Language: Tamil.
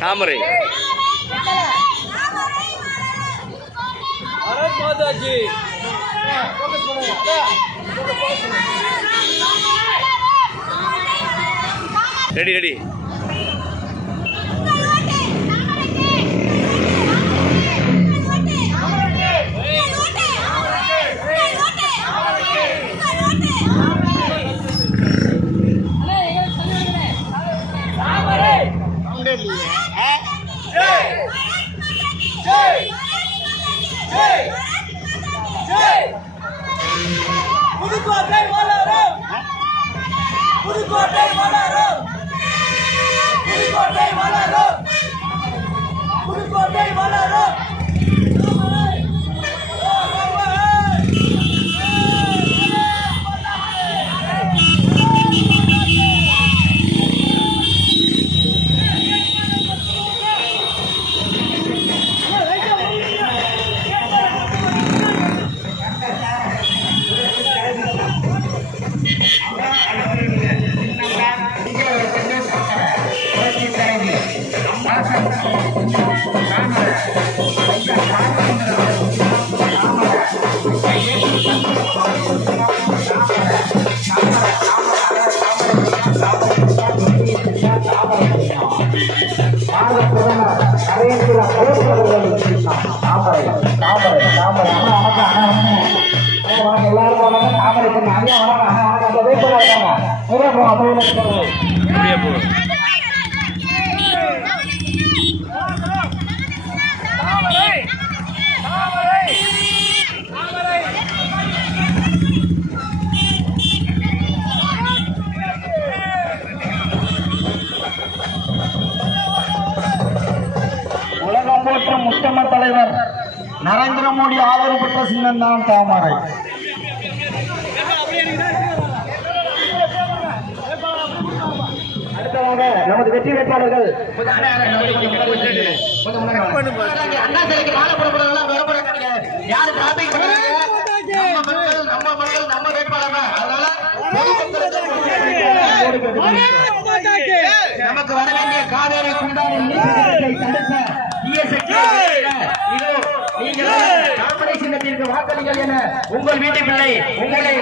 தாமரை. Ready ready. புதுக்கோட்டை வளரும், புதுக்கோட்டை வளரும், புதுக்கோட்டை வளரும், புதுக்கோட்டை வளரும். உலகம் போற்ற முத்தம தலைவர் நரேந்திர மோடி ஆதரவு பெற்ற சின்னம் தான் தாமரை. அடுத்ததாக நமது வெற்றி வேட்பாளர்கள் நமக்கு வர வேண்டிய காவேரி குண்டானின் தடுக்க நீங்கள் சின்னத்திற்கு வாக்களிகள் என உங்கள் வீட்டு பிள்ளை உங்களை